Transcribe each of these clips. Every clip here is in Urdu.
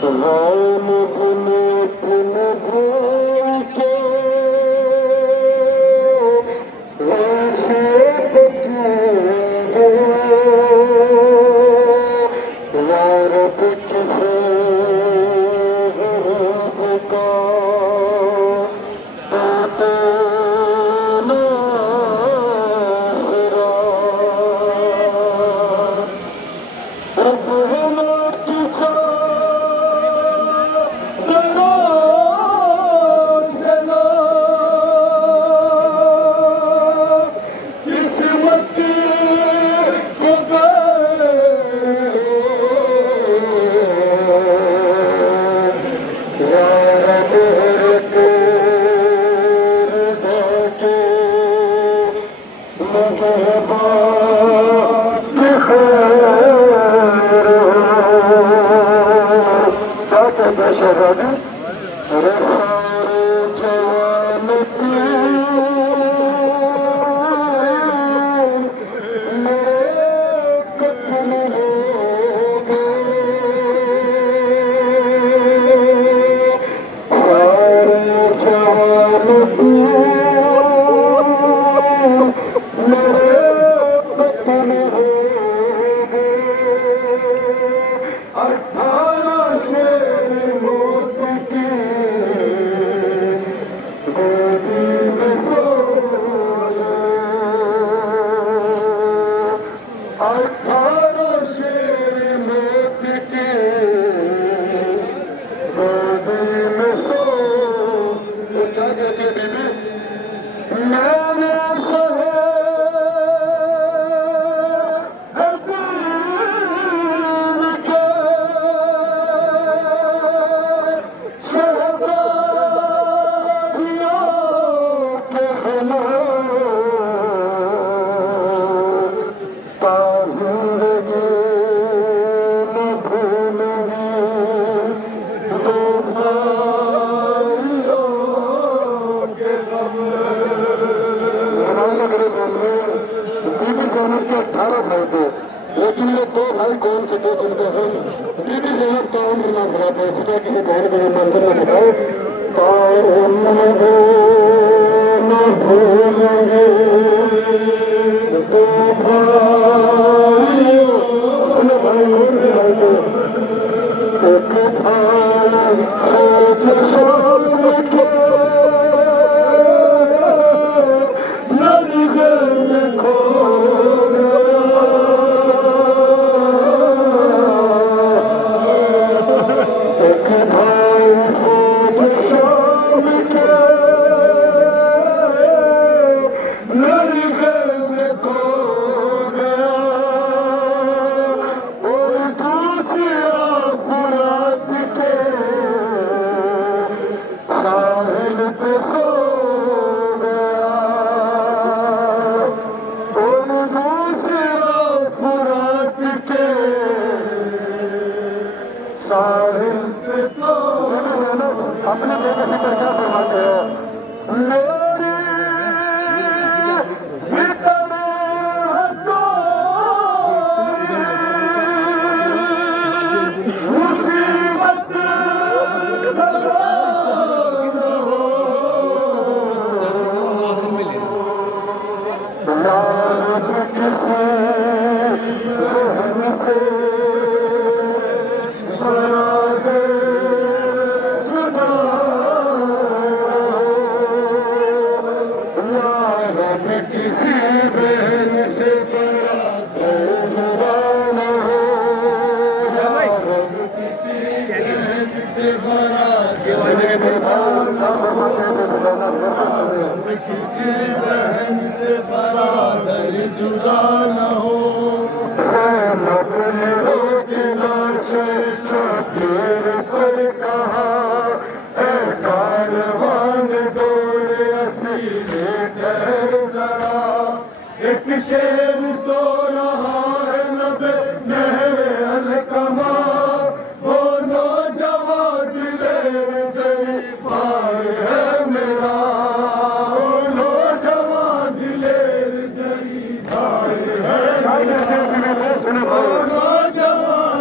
جوان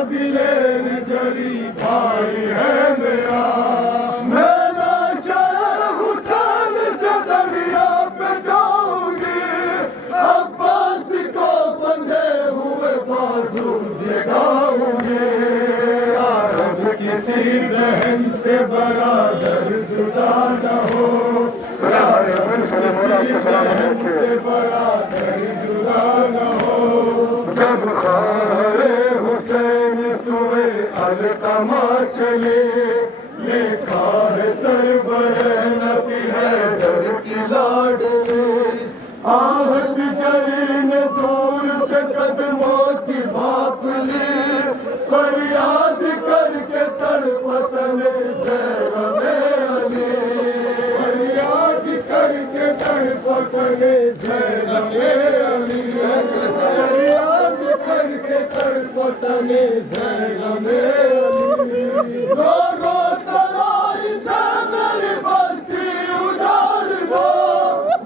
دلیر جری بھائی نہیں ہے میرا، میرا شہر حسین سے دریا پہ جاؤں گی، عباس کو بندھے ہوئے بازو دکھاؤں گی، رب کسی بہن سے برادر جدا نہ ہو، رب کسی بہن سے برادر جدا نہ ہو، جب خار حسین سوئے القمہ چلے، لکھا ہے سربرہنت حیدر کی لاڈلی، آہت جری نے دور سے قدموں کی بھاپ لی، فریاد کر کے تڑپتن زینب علی، فریاد کر کے تڑپتن زینب علی، فریاد کر کے تڑپتن زینب علی، لوگوں ترائی سے میری بستی اجاڑ دو،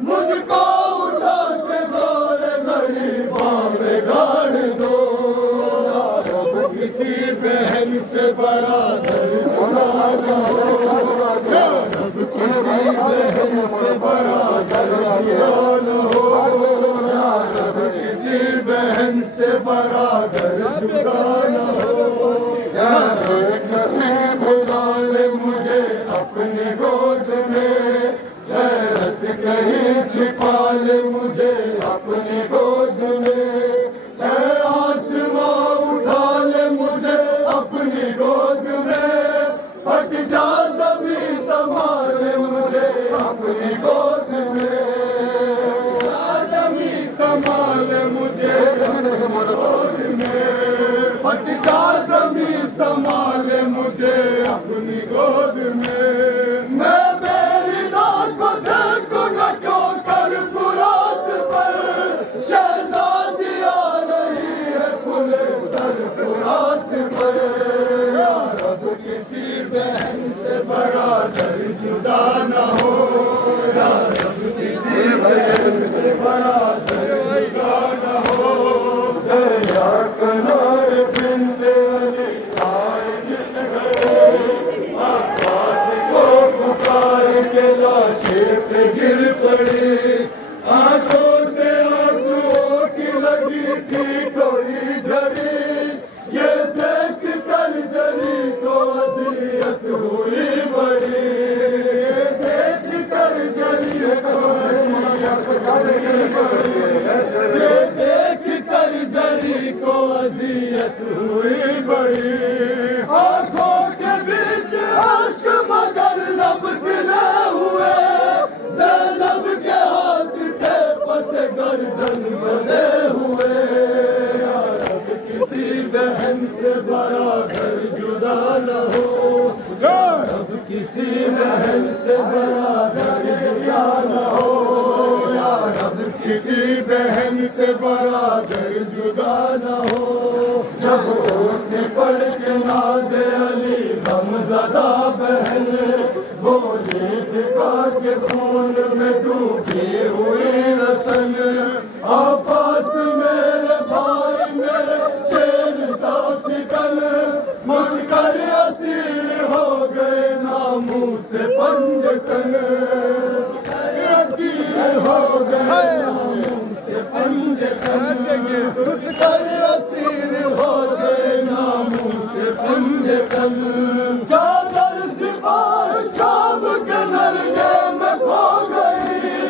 مجھ کو اٹھا کے گورے غریباں میں گاڑ دو، کسی بہن سے برادر جدا نہ ہو، رب کسی بہن سے برادر جدا نہ ہو، رب کسی بہن سے برادر جدا نہ ہو، نصیب ڈال مجھے اپنی گود میں، غیرت کہیں چھپا لے مجھے اپنی گود میں، اے آسماں اٹھا لے مجھے اپنی گود میں، پھٹ جا زمین سنبھالے مجھے اپنی گود میں، زمین سنبھالے مجھے اپنی گود میں، پھٹ جا زمین سنبھالے مجھے اپنی گود میں، میں میری ناک کو دیکھوں گا کیوں کر فرات پر، شہزادی آ رہی ہے کھلے سر فرات پر، یا رب کسی بہن سے برادر جدا نہ ہو، یا رب کسی بہن سے برادر جدا نہ ہو، دریا کنار بنت علی آئے جس گھر، عباس کو پکار کے لاشیں پہ گر پڑی، آنکھوں سے آنسوؤں کی لگی تھی کوئی جھڑی، یہ دیکھ کر جری کو اذیت ہوئی بڑی، یہ دیکھ کر جری کو اذیت ہوئی بڑی، یہ دیکھ کر جری کو اذیت ہوئی بڑی، آنکھوں کے بیچ اشک مگر لب سلے ہوئے، زینب کے ہاتھ تھے پس گردن بندھے ہوئے، یا رب کسی بہن سے برادر جدا نہ ہو، یا رب کسی بہن سے برادر جدا نہ ہو، یا رب کسی بہن سے برادر جدا نہ ہو، جب اٹھ پڑھ کے ناد علی غم زدہ بہن، بوجھے دکھا کے خون میں ڈوبی ہوئی رسن، عباس میرے بھائی میرے شیر سا سکن، من کر اسیر ہو گئے ناموس پنجتن، اسیر ہو گئے ناموس پنجتن، اٹھ کر اسیر ہو گئے ناموس پنجتن، چادر سپاہ شام کے نرگے میں کھو گئی،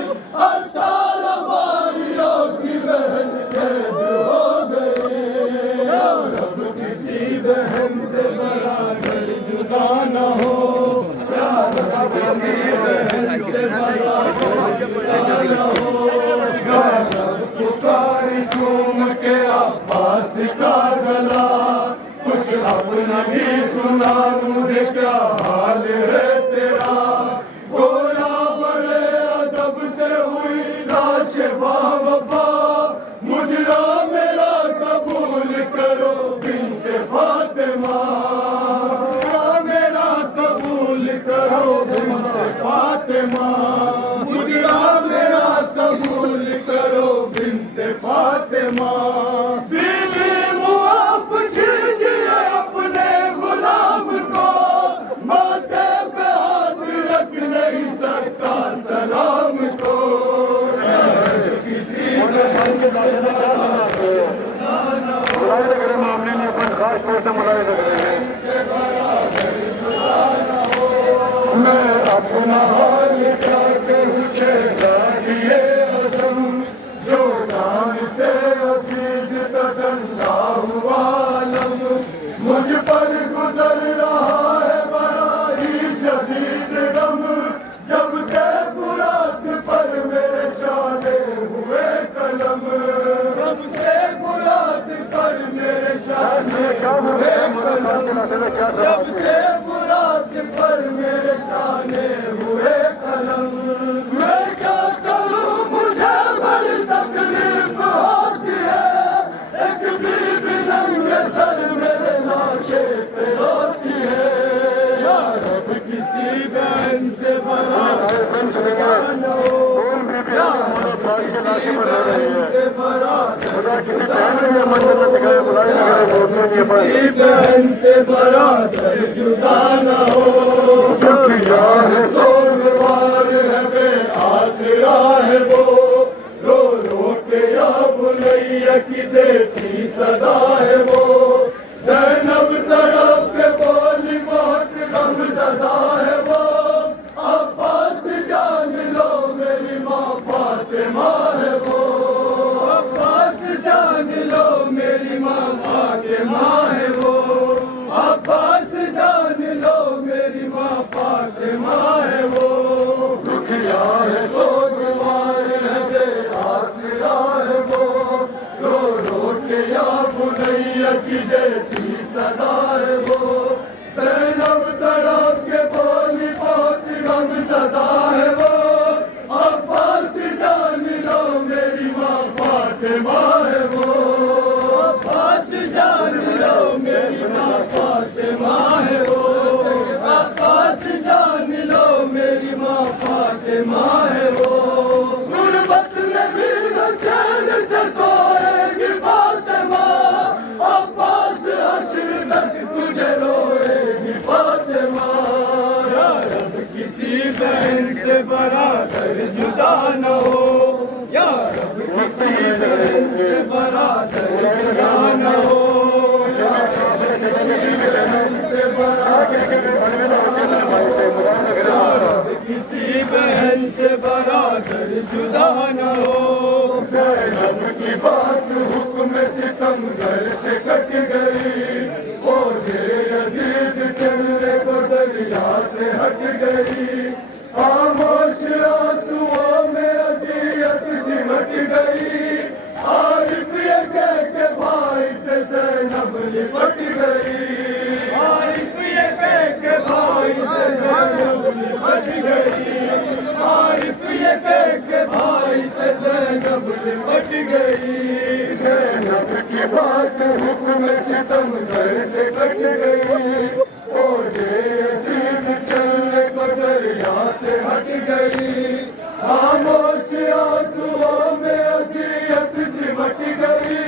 18 بھائیوں کی بہن قید ہو گئی، یا رب کسی بہن سے برادر جدا نہ ہو، یا رب کسی بہن سے برادر جدا نہ ہو، یا رب پکاری چوم کے عباس کا گلا، کچھ اپنا بھی سنا مجھے کیا حال ہے تیرا، گویا بڑے ادب سے ہوئی لاش باوفا، مجرا میرا قبول کرو بنت فاطمہ، مجرا میرا قبول کرو بنت فاطمہ، مجرا میرا قبول کرو بنت فاطمہ، بیوی معاف کیجیے اپنے غلام کو، میں اپنا حال کیا کہوں شہزادیے اعظم، جو جان سے عزیز کا ٹھنڈا ہوا عالم، مجھ پر گزر رہا ہے بڑا ہی شدید غم، جب سے فرات پر میرے شانے ہوئے قلم، جب سے فرات پر میرے شانے ہوئے قلم، جب سے فرات پر میرے شانے ہوئے قلم، میں کیا کروں مجھے بڑی تکلیف ہوتی ہے، ایک بیوی ننگے سر میرے ناشے پہ روتی ہے، یا رب کسی بہن سے برات جدا نہ ہو، یا رب کسی بہن سے برات جدا نہ ہو، کسی بہن سے برات جدا نہ ہو، یار سوگوار ہے بے آسرا ہے وہ، رو رو کے یا بنیا کی دیتی صدا ہے وہ، زینب تڑپ کے بولی بہت غم زدہ ہے وہ، عباس جان لو میری ماں فاطمہ ہے وہ، عباس جان لو میری ماں فاطمہ ہے وہ، عباس جان لو میری ماں فاطمہ ہے وہ، دکھیا ہے سوگوار ہے بے آسرا ہے وہ، رو رو کے یا بنیا کی دیتی صدا ہے وہ، زینب تڑپ کے بولی بہت غم زدہ ہے وہ، عباس جان لو میری ماں فاطمہ ہے وہ، عباس جان لو میری ماں فاطمہ ہے وہ، عباس جان لو میری ماں فاطمہ ہے وہ، غربت میں بھی نہ چین سے سوئے گی فاطمہ، عباس حشر تک تجھے روئے گی فاطمہ، یا رب کسی بہن سے برادر جدا نہ ہو، یا رب کسی بہن سے برادر جدا نہ ہو، یا رب کسی بہن سے برادر کسی بہن سے برادر جدا نہ ہو، زینب کی بات حکم ستم گھر سے کٹ گئی، فوجے یزید چلنے کو دریا سے ہٹ گئی، خاموش آنسوؤں میں اذیت سمٹ گئی، عارف یہ کہہ کے بھائی سے زینب لپٹ گئی، عارف یہ کہہ کے بھائی سے زینب لپٹ گئی، عارف یہ کہہ کے بھائی سے زینب لپٹ گئی، زینب کی بات حکم ستم گھر سے کٹ گئی، فوجے یزید چلنے کو دریا سے ہٹ گئی، خاموش آنسوؤں میں اذیت سمٹ گئی،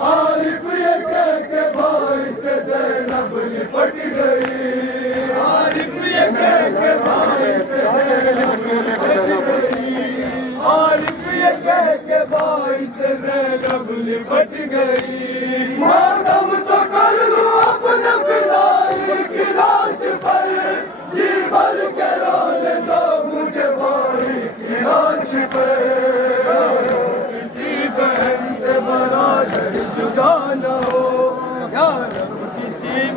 عارف یہ کہہ کے بھائی سے زینب لپٹ گئی، عارف یہ کہہ کے بھائی سے زینب لپٹ گئی، عارف یہ کہہ کے بھائی سے زینب لپٹ گئی، ماتم تو کر لوں اپنے فدائی کی لاش پر، جی بھر کے رونے دو مجھے بھائی کی لاش پر، کسی بہن سے برادر جدا نہ ہو، یا رب کسی